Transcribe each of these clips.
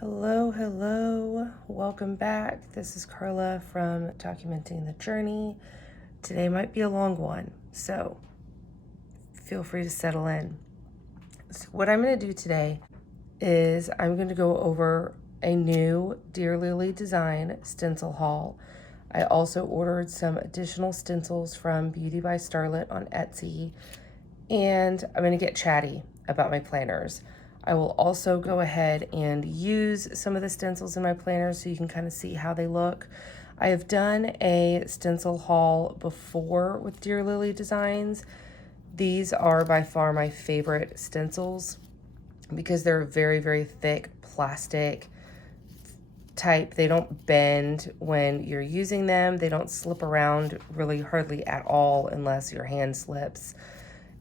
Hello, hello. Welcome back. This is Carla from Documenting the Journey. Today might be a long one, so feel free to settle in. So what I'm going to do today is I'm going to go over a new DearLilyDesign stencil haul. I also ordered some additional stencils from Beauty by Starlet on Etsy, and I'm going to get chatty about my planners. I will also go ahead and use some of the stencils in my planners so you can kind of see how they look. I have done a stencil haul before with DearLilyDesigns. These are by far my favorite stencils because they're very, very thick plastic type. They don't bend when you're using them. They don't slip around really hardly at all unless your hand slips.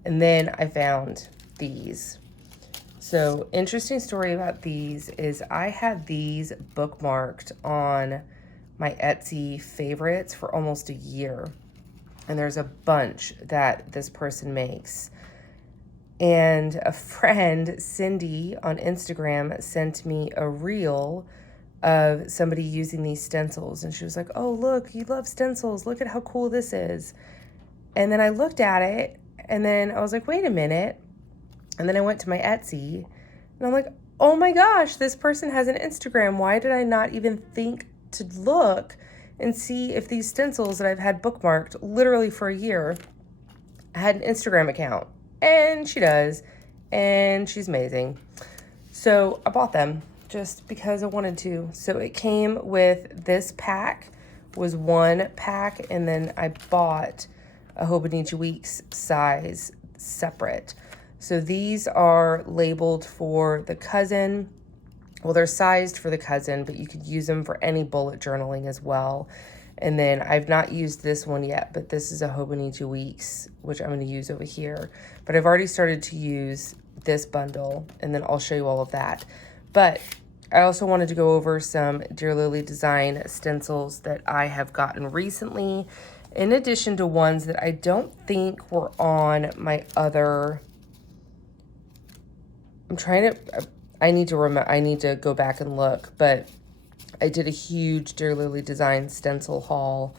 And then I found these. So interesting story about these is I had these bookmarked on my Etsy favorites for almost a year. And there's a bunch that this person makes. And a friend, Cindy, on Instagram sent me a reel of somebody using these stencils. And she was like, oh, look, you love stencils. Look at how cool this is. And then I looked at it and then I was like, wait a minute. And then I went to my Etsy and I'm like, oh my gosh, this person has an Instagram. Why did I not even think to look and see if these stencils that I've had bookmarked literally for a year had an Instagram account? And she does, and she's amazing. So I bought them just because I wanted to. So it came with this pack, was one pack, and then I bought a Hobonichi Weeks size separate. So these are labeled for the cousin. Well, they're sized for the cousin, but you could use them for any bullet journaling as well. And then I've not used this one yet, but this is a Hobonichi Weeks, which I'm going to use over here. But I've already started to use this bundle, and then I'll show you all of that. But I also wanted to go over some DearLilyDesign stencils that I have gotten recently, in addition to ones that I don't think were on my other... I need to go back and look, but I did a huge DearLilyDesign stencil haul,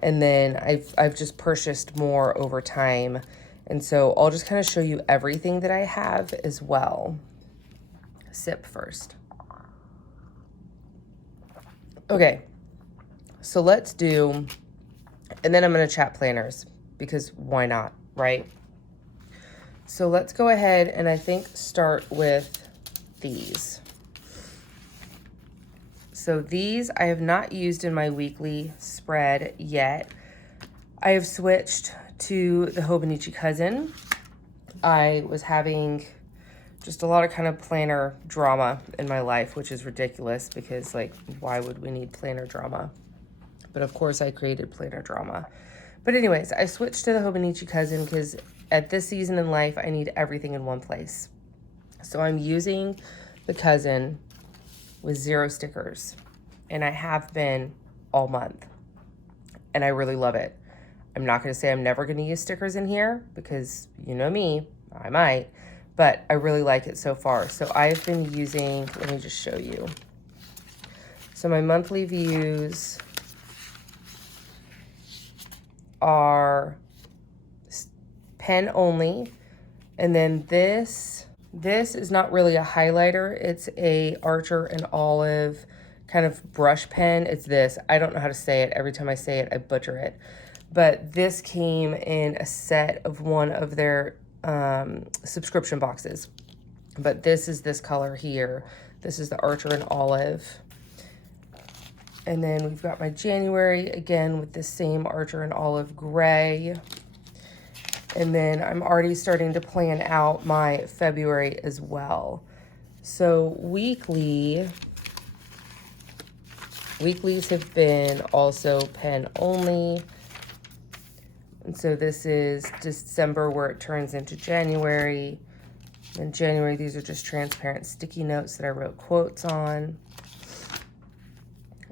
and then I've just purchased more over time. And so I'll just kind of show you everything that I have as well. Sip first. Okay, so let's do, and then I'm going to chat planners because why not, right? So let's go ahead and I think start with these. So these I have not used in my weekly spread yet. I have switched to the Hobonichi Cousin. I was having just a lot of kind of planner drama in my life, which is ridiculous because, like, why would we need planner drama? But of course I created planner drama. But anyways, I switched to the Hobonichi Cousin because at this season in life, I need everything in one place. So I'm using the Cousin with 0 stickers, and I have been all month, and I really love it. I'm not going to say I'm never going to use stickers in here because you know me, I might, but I really like it so far. So I've been using, let me just show you. So my monthly views are pen only, and then this is not really a highlighter, it's a Archer and Olive kind of brush pen. It's this, I don't know how to say it. Every time I say it I butcher it, but this came in a set of one of their subscription boxes. But this is this color here. This is the Archer and Olive. And then we've got my January again with the same Archer and Olive gray. And then I'm already starting to plan out my February as well. So weeklies have been also pen only. And so this is December where it turns into January. In January, these are just transparent sticky notes that I wrote quotes on.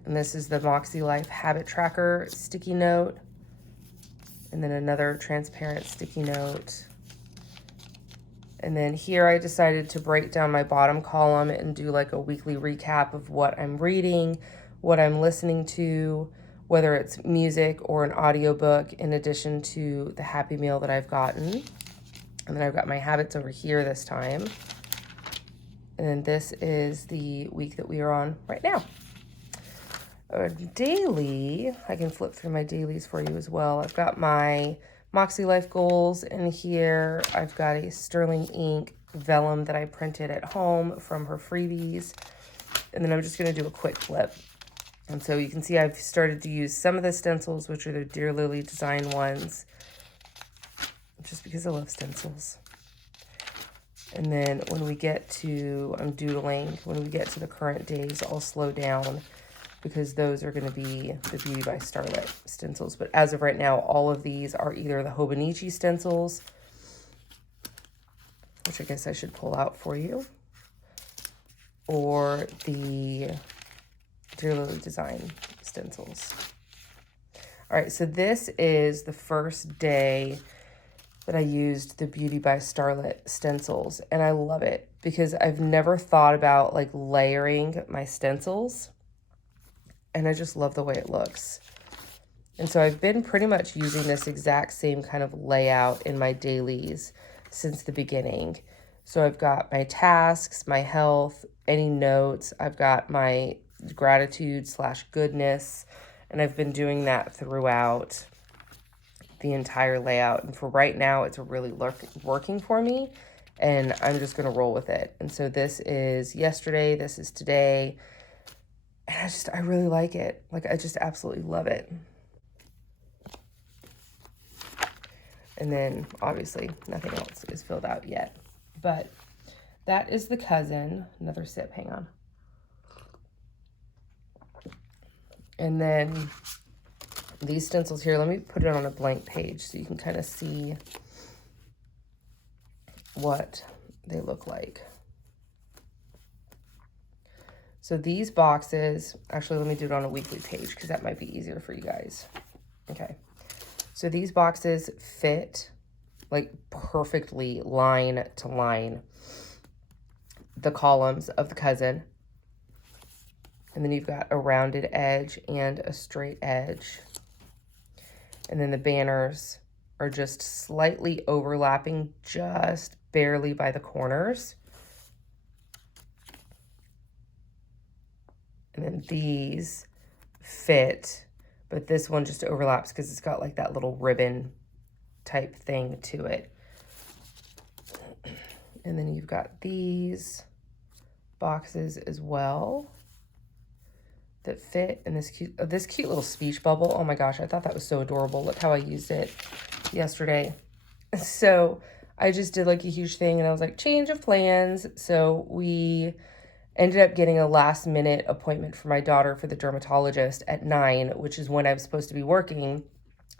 And this is the MakseLife Habit Tracker sticky note. And then another transparent sticky note. And then here I decided to break down my bottom column and do like a weekly recap of what I'm reading, what I'm listening to, whether it's music or an audiobook, in addition to the Happy Meal that I've gotten. And then I've got my habits over here this time. And then this is the week that we are on right now. Daily, I can flip through my dailies for you as well. I've got my MakseLife goals in here. I've got a sterling ink vellum that I printed at home from her freebies. And then I'm just going to do a quick flip. And so you can see I've started to use some of the stencils, which are the DearLilyDesign ones, just because I love stencils. And then when we get to, I'm doodling, when we get to the current days, I'll slow down because those are going to be the Beauty by Starlet stencils. But as of right now, all of these are either the Hobonichi stencils, which I guess I should pull out for you, or the DearLilyDesign stencils. All right, so this is the first day that I used the Beauty by Starlet stencils, and I love it because I've never thought about like layering my stencils, and I just love the way it looks. And so I've been pretty much using this exact same kind of layout in my dailies since the beginning. So I've got my tasks, my health, any notes, I've got my gratitude / goodness, and I've been doing that throughout the entire layout. And for right now, it's really working for me, and I'm just going to roll with it. And so this is yesterday, this is today, and I really like it. Like, I just absolutely love it. And then obviously nothing else is filled out yet, but that is the cousin. Another sip, hang on. And then these stencils here, let me put it on a blank page so you can kind of see what they look like. So these boxes, actually, let me do it on a weekly page because that might be easier for you guys. Okay. So these boxes fit like perfectly line to line the columns of the cousin. And then you've got a rounded edge and a straight edge. And then the banners are just slightly overlapping, just barely by the corners. And then these fit, but this one just overlaps because it's got like that little ribbon type thing to it. And then you've got these boxes as well that fit in this cute little speech bubble. Oh my gosh, I thought that was so adorable. Look how I used it yesterday. So I just did like a huge thing, and I was like, change of plans. So we ended up getting a last minute appointment for my daughter for the dermatologist at 9, which is when I was supposed to be working.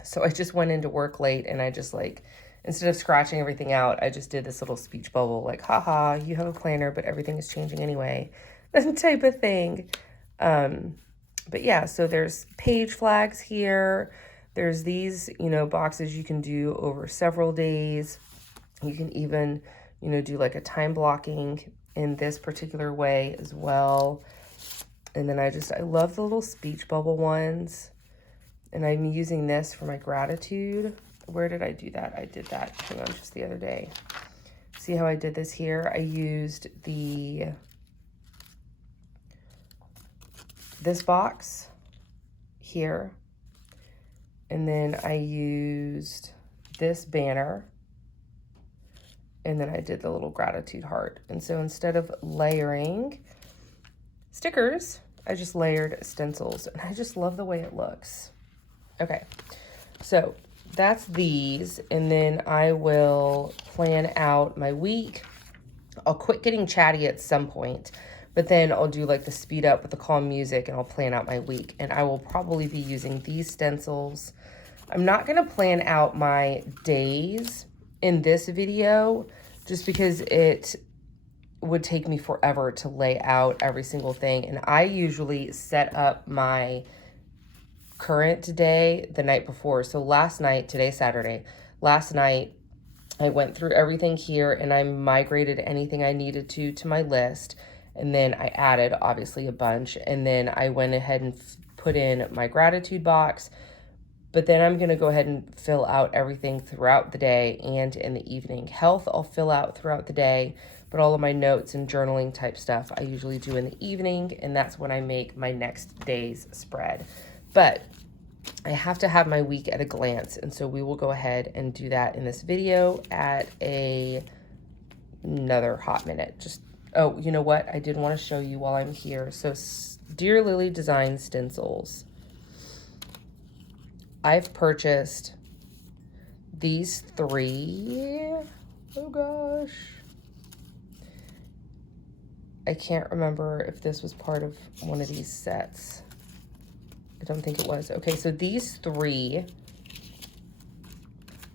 So I just went into work late, and I just like, instead of scratching everything out, I just did this little speech bubble, like, haha, you have a planner, but everything is changing anyway, type of thing. But yeah, so there's page flags here. There's these, boxes you can do over several days. You can even, do like a time blocking in this particular way as well. And then I love the little speech bubble ones. And I'm using this for my gratitude. Where did I do that? I did that, hang on, just the other day. See how I did this here? I used this box here, and then I used this banner, and then I did the little gratitude heart. And so instead of layering stickers, I just layered stencils, and I just love the way it looks. Okay, so that's these, and then I will plan out my week. I'll quit getting chatty at some point, but then I'll do like the speed up with the calm music, and I'll plan out my week. And I will probably be using these stencils. I'm not going to plan out my days in this video just because it would take me forever to lay out every single thing. And I usually set up my current day the night before. So last night, today's Saturday, last night I went through everything here and I migrated anything I needed to my list. And then I added obviously a bunch. And then I went ahead and put in my gratitude box. But then I'm going to go ahead and fill out everything throughout the day and in the evening. Health, I'll fill out throughout the day. But all of my notes and journaling type stuff, I usually do in the evening. And that's when I make my next day's spread. But I have to have my week at a glance, and so we will go ahead and do that in this video at another hot minute. Just, oh, you know what? I did want to show you while I'm here. So DearLilyDesign Stencils. I've purchased these 3. Oh gosh. I can't remember if this was part of one of these sets. I don't think it was. Okay, so these 3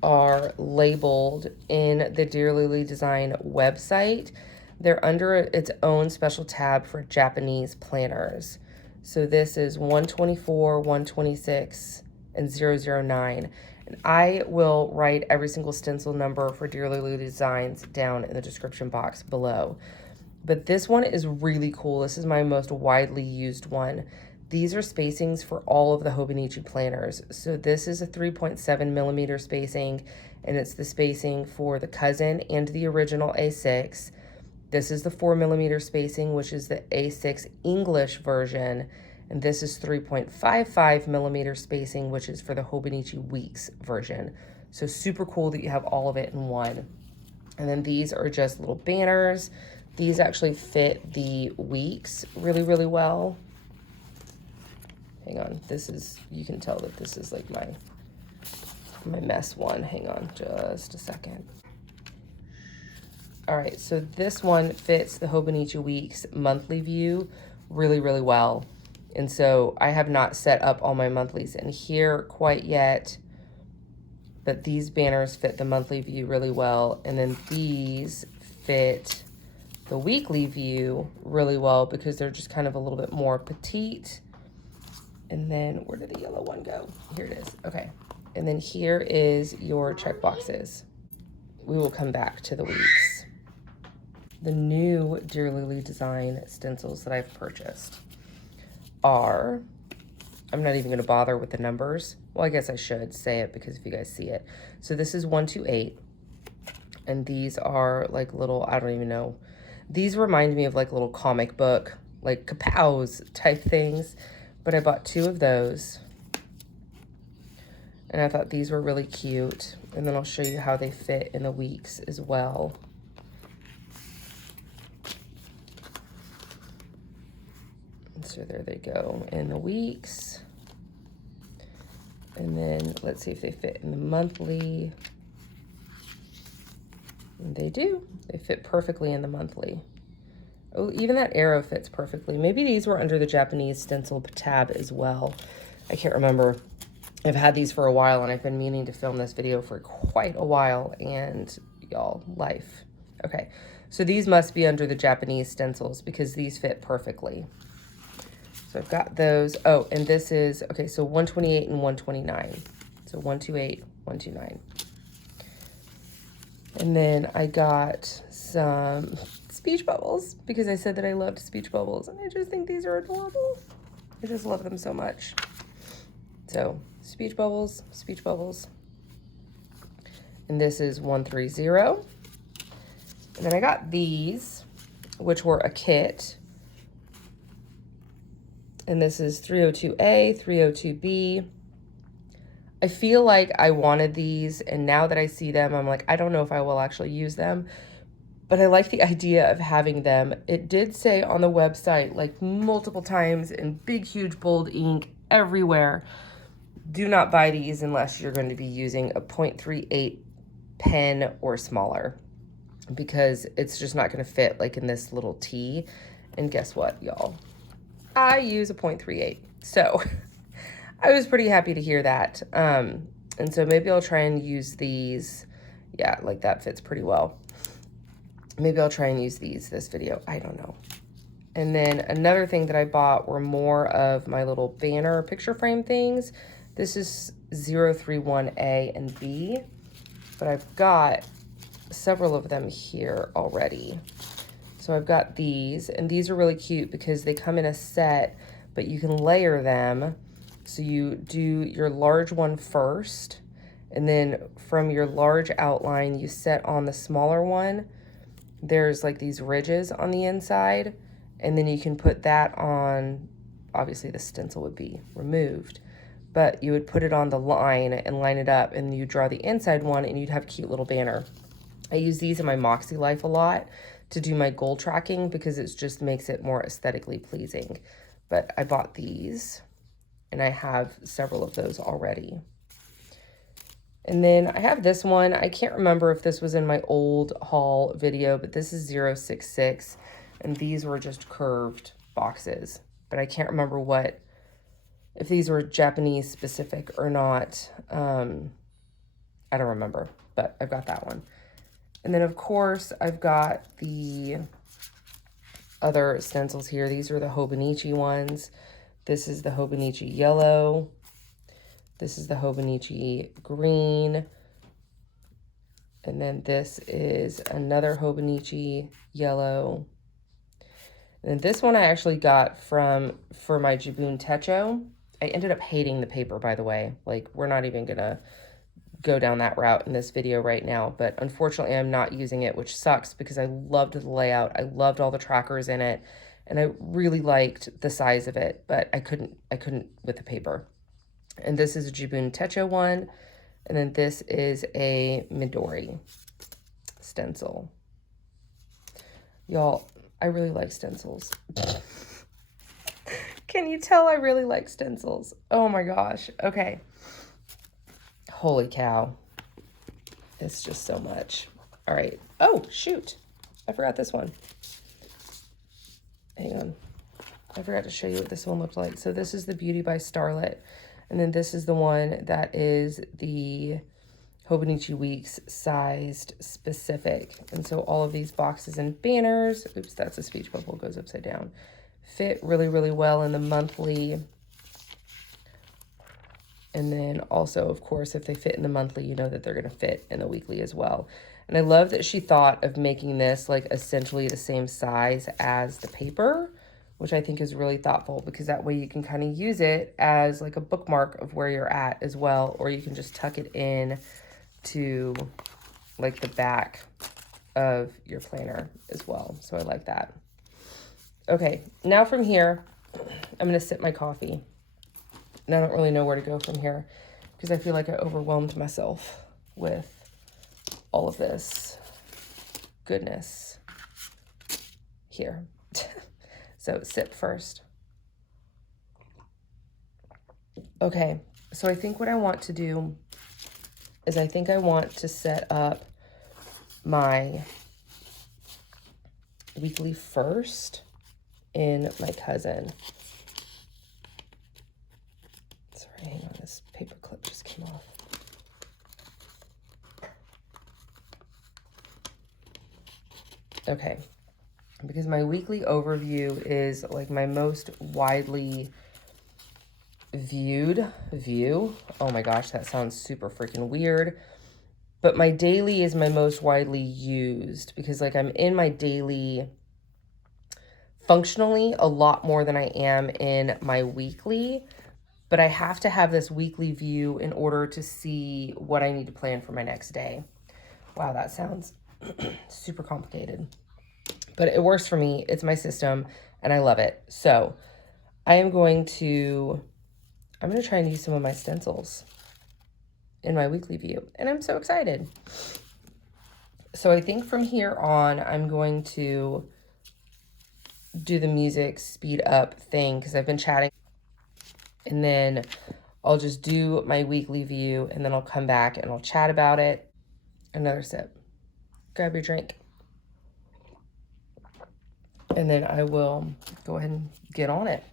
are labeled in the DearLilyDesign website. They're under its own special tab for Japanese planners. So this is 124, 126, and 009. And I will write every single stencil number for DearLilyDesigns down in the description box below. But this one is really cool. This is my most widely used one. These are spacings for all of the Hobonichi planners. So this is a 3.7 millimeter spacing, and it's the spacing for the cousin and the original A6. This is the 4 millimeter spacing, which is the A6 English version. And this is 3.55 millimeter spacing, which is for the Hobonichi Weeks version. So super cool that you have all of it in one. And then these are just little banners. These actually fit the weeks really, really well. Hang on, this is, you can tell that this is like my mess one. Hang on just a second. All right, so this one fits the Hobonichi Weeks monthly view really, really well. And so I have not set up all my monthlies in here quite yet, but these banners fit the monthly view really well. And then these fit the weekly view really well because they're just kind of a little bit more petite. And then where did the yellow one go? Here it is. Okay. And then here is your check boxes. We will come back to the weeks. The new DearLilyDesign stencils that I've purchased are, I'm not even going to bother with the numbers. Well, I guess I should say it because if you guys see it. So this is 128. And these are like little, I don't even know. These remind me of like little comic book, like kapows type things. But I bought 2 of those. And I thought these were really cute. And then I'll show you how they fit in the weeks as well. And so there they go in the weeks. And then let's see if they fit in the monthly. And they do. They fit perfectly in the monthly. Oh, even that arrow fits perfectly. Maybe these were under the Japanese stencil tab as well. I can't remember. I've had these for a while and I've been meaning to film this video for quite a while, and y'all, life. Okay, so these must be under the Japanese stencils because these fit perfectly. So I've got those. Oh, and this is, okay, so 128 and 129. So 128, 129. And then I got some speech bubbles because I said that I loved speech bubbles, and I just think these are adorable. I just love them so much. So speech bubbles, speech bubbles. And this is 130. And then I got these, which were a kit. And this is 302A, 302B. I feel like I wanted these, and now that I see them, I'm like, I don't know if I will actually use them, but I like the idea of having them. It did say on the website, like multiple times in big, huge, bold ink everywhere, do not buy these unless you're going to be using a 0.38 pen or smaller, because it's just not going to fit like in this little T. And guess what, y'all? I use a 0.38. So I was pretty happy to hear that. And so maybe I'll try and use these. Yeah, like that fits pretty well. Maybe I'll try and use these this video. I don't know. And then another thing that I bought were more of my little banner picture frame things. This is 031A and B. But I've got several of them here already. So I've got these, and these are really cute because they come in a set, but you can layer them. So you do your large one first, and then from your large outline, you set on the smaller one. There's like these ridges on the inside, and then you can put that on, obviously the stencil would be removed, but you would put it on the line and line it up, and you draw the inside one, and you'd have a cute little banner. I use these in my MakseLife a lot to do my goal tracking because it just makes it more aesthetically pleasing. But I bought these, and I have several of those already. And then I have this one. I can't remember if this was in my old haul video, but this is 066, and these were just curved boxes. But I can't remember if these were Japanese specific or not. I don't remember, but I've got that one. And then, of course, I've got the other stencils here. These are the Hobonichi ones. This is the Hobonichi yellow. This is the Hobonichi green. And then this is another Hobonichi yellow. And this one I actually got for my Jibun Techo. I ended up hating the paper, by the way. Like, we're not even gonna go down that route in this video right now, but unfortunately I'm not using it, which sucks because I loved the layout. I loved all the trackers in it, and I really liked the size of it, but I couldn't with the paper. And this is a Jibun Techo one, and then this is a Midori stencil. Y'all, I really like stencils. Can you tell I really like stencils? Oh my gosh. Okay. Holy cow. It's just so much. All right. Oh, shoot. I forgot this one. Hang on. I forgot to show you what this one looked like. So this is the Beauty by Starlet. And then this is the one that is the Hobonichi Weeks sized specific. And so all of these boxes and banners, oops, that's a speech bubble, goes upside down, fit really, really well in the monthly. And then also, of course, if they fit in the monthly, you know that they're going to fit in the weekly as well. And I love that she thought of making this like essentially the same size as the paper, which I think is really thoughtful because that way you can kind of use it as like a bookmark of where you're at as well, or you can just tuck it in to like the back of your planner as well. So I like that. Okay, now from here, I'm going to sip my coffee. And I don't really know where to go from here because I feel like I overwhelmed myself with all of this goodness here. So sip first. Okay, so I think what I want to do is I think I want to set up my weekly first in my cousin. Hang on, this paper clip just came off. Okay, because my weekly overview is like my most widely viewed view. Oh my gosh, that sounds super freaking weird. But my daily is my most widely used because like I'm in my daily functionally a lot more than I am in my weekly. But I have to have this weekly view in order to see what I need to plan for my next day. Wow, that sounds super complicated. But it works for me. It's my system, and I love it. So I'm going to try and use some of my stencils in my weekly view, and I'm so excited. So I think from here on, I'm going to do the music speed up thing because I've been chatting. And then I'll just do my weekly view, and then I'll come back and I'll chat about it. Another sip. Grab your drink. And then I will go ahead and get on it.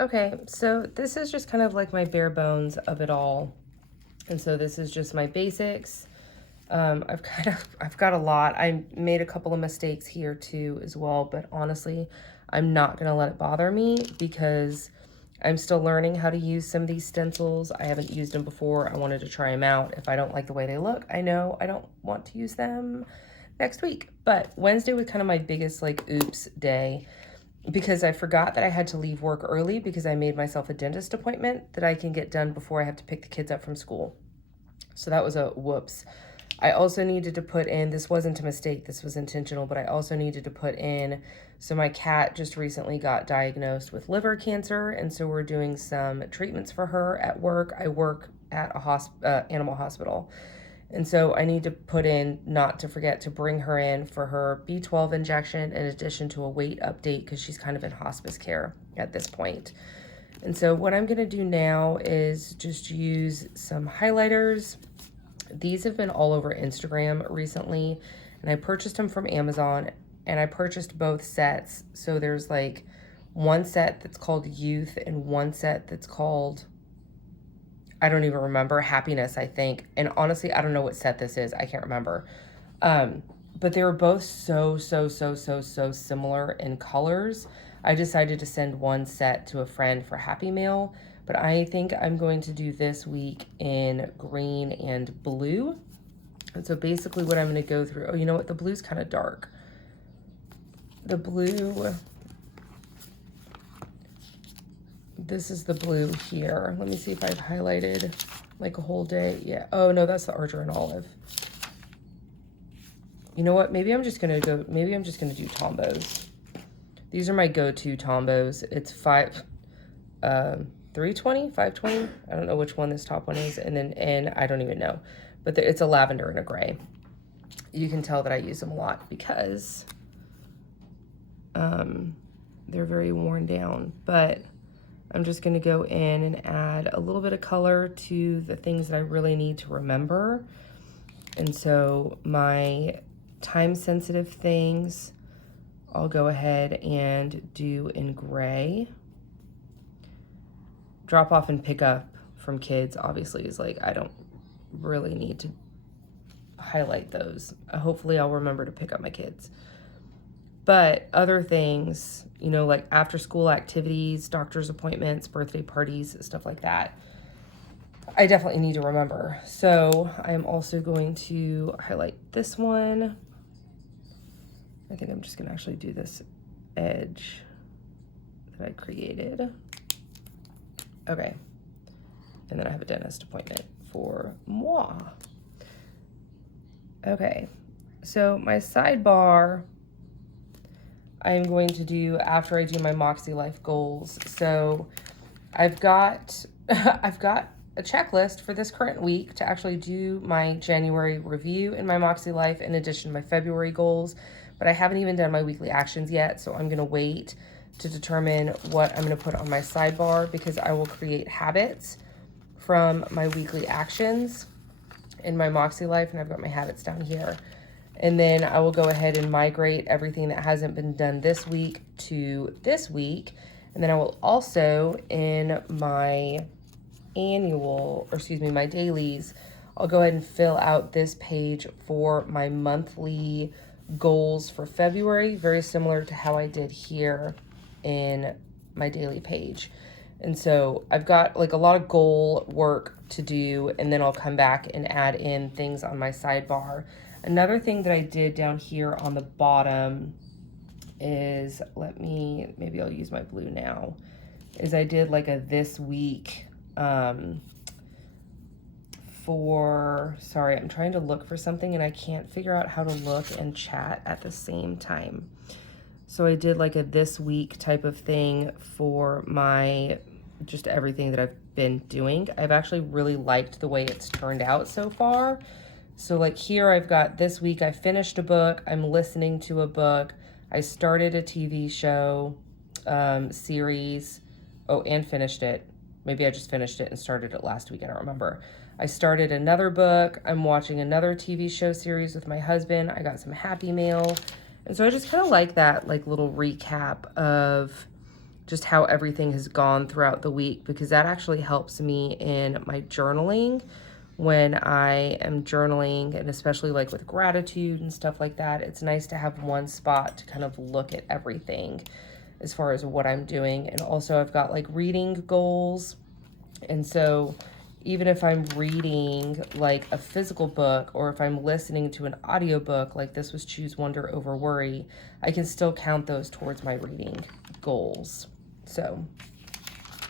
Okay, so this is just kind of like my bare bones of it all. And so this is just my basics. I've got a lot. I made a couple of mistakes here too as well, but honestly, I'm not gonna let it bother me because I'm still learning how to use some of these stencils. I haven't used them before. I wanted to try them out. If I don't like the way they look, I know I don't want to use them next week. But Wednesday was kind of my biggest like oops day because I forgot that I had to leave work early because I made myself a dentist appointment that I can get done before I have to pick the kids up from school. So that was a whoops. I also needed to put in, this wasn't a mistake, this was intentional, but I also needed to put in, so my cat just recently got diagnosed with liver cancer, and so we're doing some treatments for her at work. I work at a animal hospital, and so I need to put in, not to forget to bring her in for her B12 injection in addition to a weight update because she's kind of in hospice care at this point. And so what I'm going to do now is just use some highlighters. These have been all over Instagram recently, and I purchased them from Amazon, and I purchased both sets. So there's like one set that's called Youth and one set that's called, I don't even remember, Happiness, I think. And honestly, I don't know what set this is. I can't remember. But they were both so similar in colors. I decided to send one set to a friend for Happy Mail, but I think I'm going to do this week in green and blue. And so basically what I'm going to go through, oh, you know what? The blue's kind of dark. The blue, this is the blue here. Let me see if I've highlighted like a whole day. Yeah. Oh, no, that's the Archer and Olive. You know what? Maybe I'm just going to do Tombos. These are my go-to Tombos. It's 320, 520. I don't know which one this top one is. And I don't even know. But it's a lavender and a gray. You can tell that I use them a lot because they're very worn down. But I'm just going to go in and add a little bit of color to the things that I really need to remember. And so my time-sensitive things, I'll go ahead and do in gray. Drop off and pick up from kids, obviously, is like, I don't really need to highlight those. Hopefully I'll remember to pick up my kids. But other things, you know, like after school activities, doctor's appointments, birthday parties, stuff like that, I definitely need to remember. So I'm also going to highlight this one. I think I'm just gonna actually do this edge that I created. Okay, and then I have a dentist appointment for moi. Okay, so my sidebar, I'm going to do after I do my MakseLife goals. So I've got I've got a checklist for this current week to actually do my January review in my MakseLife in addition to my February goals, but I haven't even done my weekly actions yet, so I'm gonna wait to determine what I'm gonna put on my sidebar because I will create habits from my weekly actions in my MakseLife, and I've got my habits down here. And then I will go ahead and migrate everything that hasn't been done this week to this week. And then I will also, in my my dailies, I'll go ahead and fill out this page for my monthly goals for February, very similar to how I did here in my daily page. And so I've got like a lot of goal work to do, and then I'll come back and add in things on my sidebar. Another thing that I did down here on the bottom is, maybe I'll use my blue now, is I did like a this week sorry, I'm trying to look for something and I can't figure out how to look and chat at the same time. So I did like a this week type of thing for my, just everything that I've been doing. I've actually really liked the way it's turned out so far. So like here I've got this week, I finished a book, I'm listening to a book, I started a TV show, series, and finished it. Maybe I just finished it and started it last week, I don't remember. I started another book, I'm watching another TV show series with my husband, I got some Happy Mail. And so I just kind of like that like little recap of just how everything has gone throughout the week, because that actually helps me in my journaling when I am journaling, and especially like with gratitude and stuff like that. It's nice to have one spot to kind of look at everything as far as what I'm doing. And also I've got like reading goals. And so even if I'm reading like a physical book, or if I'm listening to an audiobook, like this was Choose Wonder Over Worry, I can still count those towards my reading goals. So,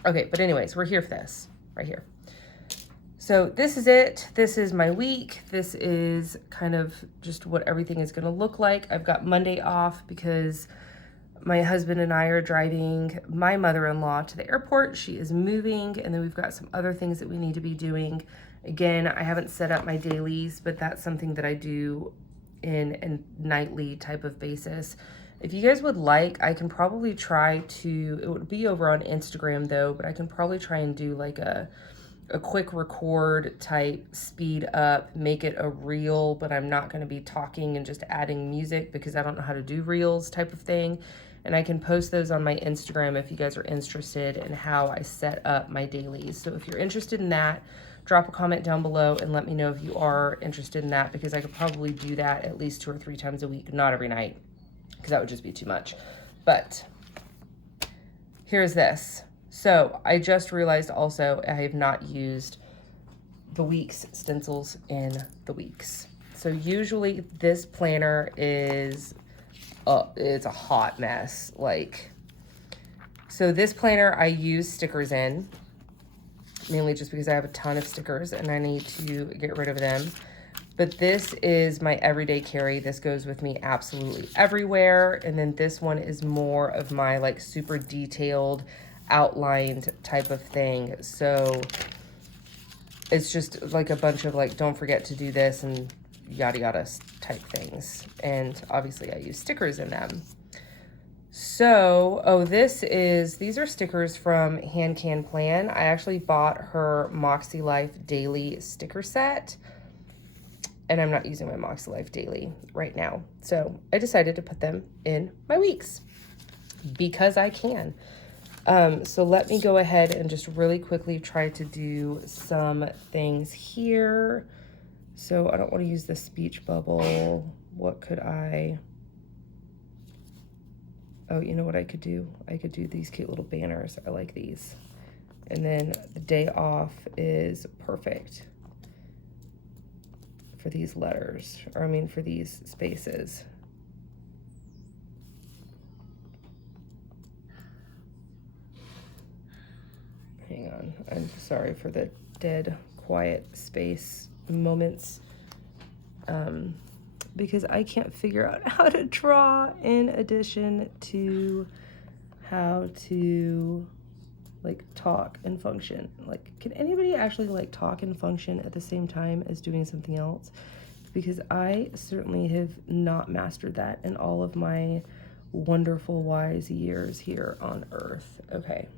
okay, but anyways, we're here for this right here. So this is it. This is my week. This is kind of just what everything is going to look like. I've got Monday off because my husband and I are driving my mother-in-law to the airport. She is moving, and then we've got some other things that we need to be doing. Again, I haven't set up my dailies, but that's something that I do in a nightly type of basis. If you guys would like, I can probably try to, it would be over on Instagram though, but I can probably try and do like a quick record type, speed up, make it a reel, but I'm not going to be talking and just adding music because I don't know how to do reels type of thing. And I can post those on my Instagram if you guys are interested in how I set up my dailies. So if you're interested in that, drop a comment down below and let me know if you are interested in that, because I could probably do that at least 2 or 3 times a week, not every night, because that would just be too much. But here's this. So I just realized also I have not used the week's stencils in the weeks. So usually this planner is, it's a hot mess. Like, so this planner I use stickers in, mainly just because I have a ton of stickers and I need to get rid of them. But this is my everyday carry. This goes with me absolutely everywhere. And then this one is more of my like super detailed outlined type of thing. So it's just like a bunch of like, don't forget to do this and yada yada type things. And obviously I use stickers in them. So, oh, these are stickers from Hand Can Plan. I actually bought her MakseLife daily sticker set, and I'm not using my MakseLife daily right now. So I decided to put them in my weeks because I can. So let me go ahead and just really quickly try to do some things here. So I don't want to use the speech bubble. What could I? Oh, you know what I could do? I could do these cute little banners. I like these. And then the day off is perfect for these letters, or I mean for these spaces. Hang on, I'm sorry for the dead quiet space moments, because I can't figure out how to draw in addition to how to like talk and function. Like, can anybody actually like talk and function at the same time as doing something else? Because I certainly have not mastered that in all of my wonderful wise years here on Earth. Okay.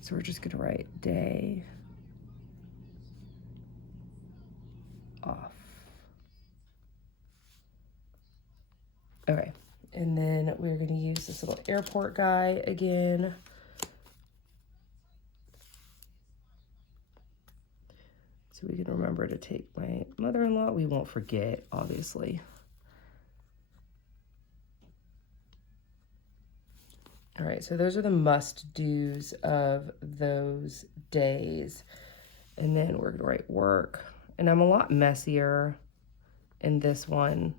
So we're just gonna write day off. Okay, and then we're gonna use this little airport guy again. So we can remember to take my mother-in-law. We won't forget, obviously. All right, so those are the must-dos of those days. And then we're gonna write work. And I'm a lot messier in this one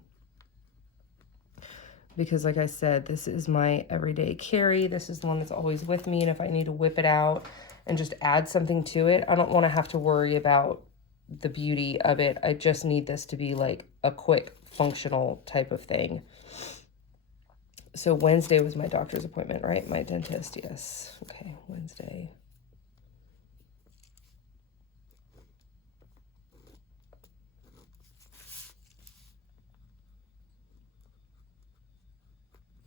because, like I said, this is my everyday carry. This is the one that's always with me. And if I need to whip it out and just add something to it, I don't wanna have to worry about the beauty of it. I just need this to be like a quick functional type of thing. So Wednesday was my doctor's appointment, right? My dentist, yes. Okay, Wednesday.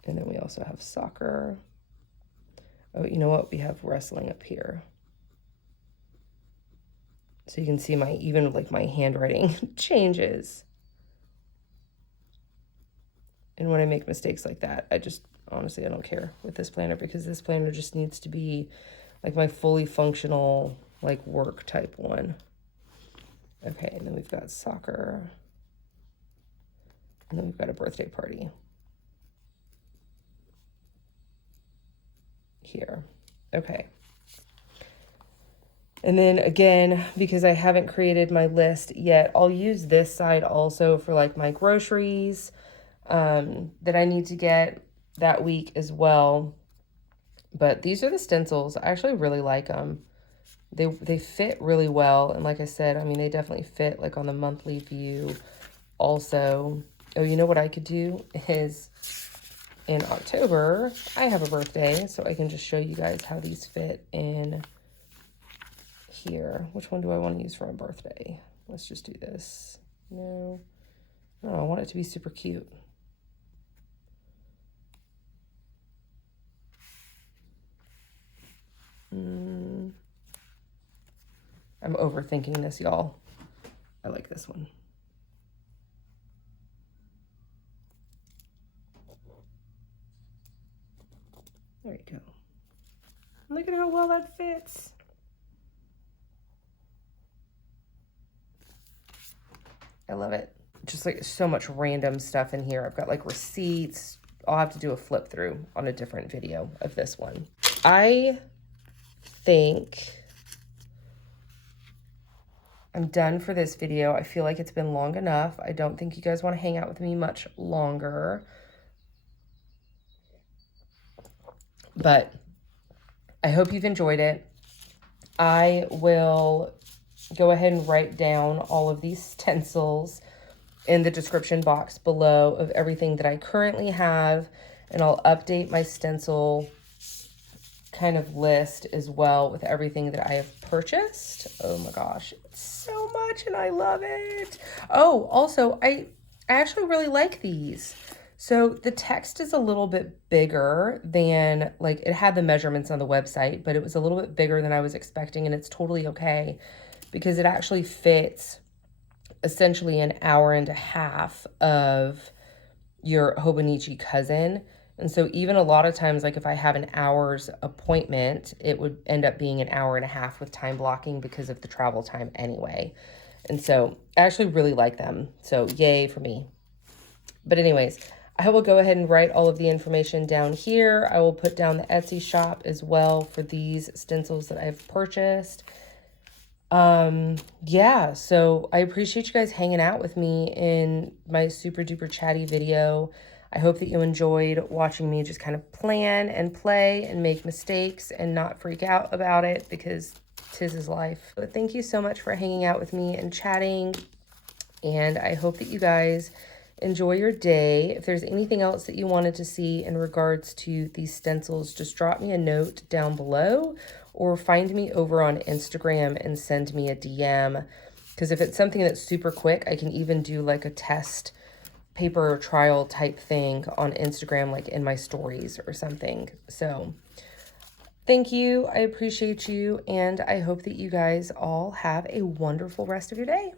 And then we also have soccer. Oh, you know what? We have wrestling up here. So you can see my, even like my handwriting changes. And when I make mistakes like that, Honestly, I don't care with this planner because this planner just needs to be like my fully functional, like work type one. Okay, and then we've got soccer. And then we've got a birthday party. Here. Okay. And then again, because I haven't created my list yet, I'll use this side also for like my groceries that I need to get that week as well. But these are the stencils. I actually really like them. They fit really well. And like I said, I mean, they definitely fit like on the monthly view also. Oh, you know what I could do is in October, I have a birthday, so I can just show you guys how these fit in here. Which one do I want to use for my birthday? Let's just do this. No, I want it to be super cute. I'm overthinking this, y'all. I like this one. There you go. Look at how well that fits. I love it. Just like so much random stuff in here. I've got like receipts. I'll have to do a flip through on a different video of this one. I think I'm done for this video. I feel like it's been long enough. I don't think you guys want to hang out with me much longer. But I hope you've enjoyed it. I will go ahead and write down all of these stencils in the description box below of everything that I currently have, and I'll update my stencil kind of list as well with everything that I have purchased. Oh my gosh, it's so much and I love it. Oh, also, I actually really like these. So the text is a little bit bigger than, like, it had the measurements on the website, but it was a little bit bigger than I was expecting, and it's totally okay because it actually fits essentially an hour and a half of your Hobonichi cousin. And so even a lot of times, like if I have an hour's appointment, it would end up being an hour and a half with time blocking because of the travel time anyway. And so I actually really like them. So yay for me. But anyways, I will go ahead and write all of the information down here. I will put down the Etsy shop as well for these stencils that I've purchased. Yeah, so I appreciate you guys hanging out with me in my super duper chatty video. I hope that you enjoyed watching me just kind of plan and play and make mistakes and not freak out about it because 'tis is life. But thank you so much for hanging out with me and chatting. And I hope that you guys enjoy your day. If there's anything else that you wanted to see in regards to these stencils, just drop me a note down below or find me over on Instagram and send me a DM. Because if it's something that's super quick, I can even do like a test paper trial type thing on Instagram, like in my stories or something. So thank you. I appreciate you. And I hope that you guys all have a wonderful rest of your day.